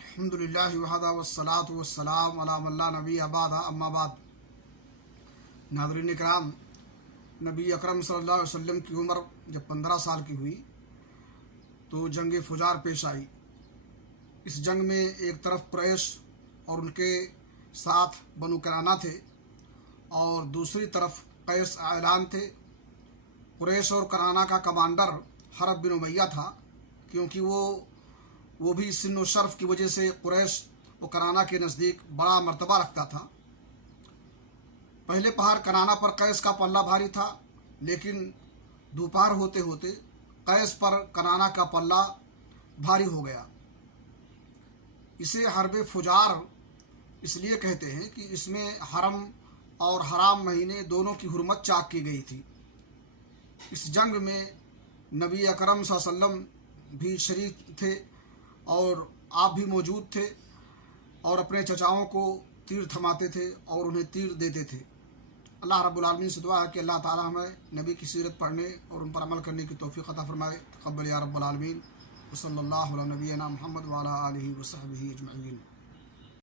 الحمدللہ وحدہ والصلاۃ والسلام علی من لا نبی بعدہ اما بعد۔ ناظرین کرام، نبی اکرم صلی اللہ علیہ وسلم کی عمر جب 15 سال کی ہوئی تو جنگ فجار پیش آئی۔ اس جنگ میں ایک طرف قریش اور ان کے ساتھ بنو کنانہ تھے اور دوسری طرف قیس اعلان تھے۔ قریش اور کنانہ کا کمانڈر حرب بن امیہ تھا، کیونکہ وہ بھی سن و شرف کی وجہ سے قریش و کنانہ کے نزدیک بڑا مرتبہ رکھتا تھا۔ پہلے پہر کنانہ پر قیس کا پلہ بھاری تھا، لیکن دوپہر ہوتے ہوتے قیس پر کنانہ کا پلہ بھاری ہو گیا۔ اسے حرب فجار اس لیے کہتے ہیں کہ اس میں حرم اور حرام مہینے دونوں کی حرمت چاک کی گئی تھی۔ اس جنگ میں نبی اکرم صلی اللہ علیہ وسلم بھی شریک تھے اور آپ بھی موجود تھے، اور اپنے چچاؤں کو تیر تھماتے تھے اور انہیں تیر دیتے تھے۔ اللہ رب العالمین سے دعا ہے کہ اللہ تعالی ہمیں نبی کی سیرت پڑھنے اور ان پر عمل کرنے کی توفیق عطا فرمائے۔ تقبل یا رب العالمین۔ وصلی اللہ علی نبینا محمد وعلی آلہ وصحبہ اجمعین۔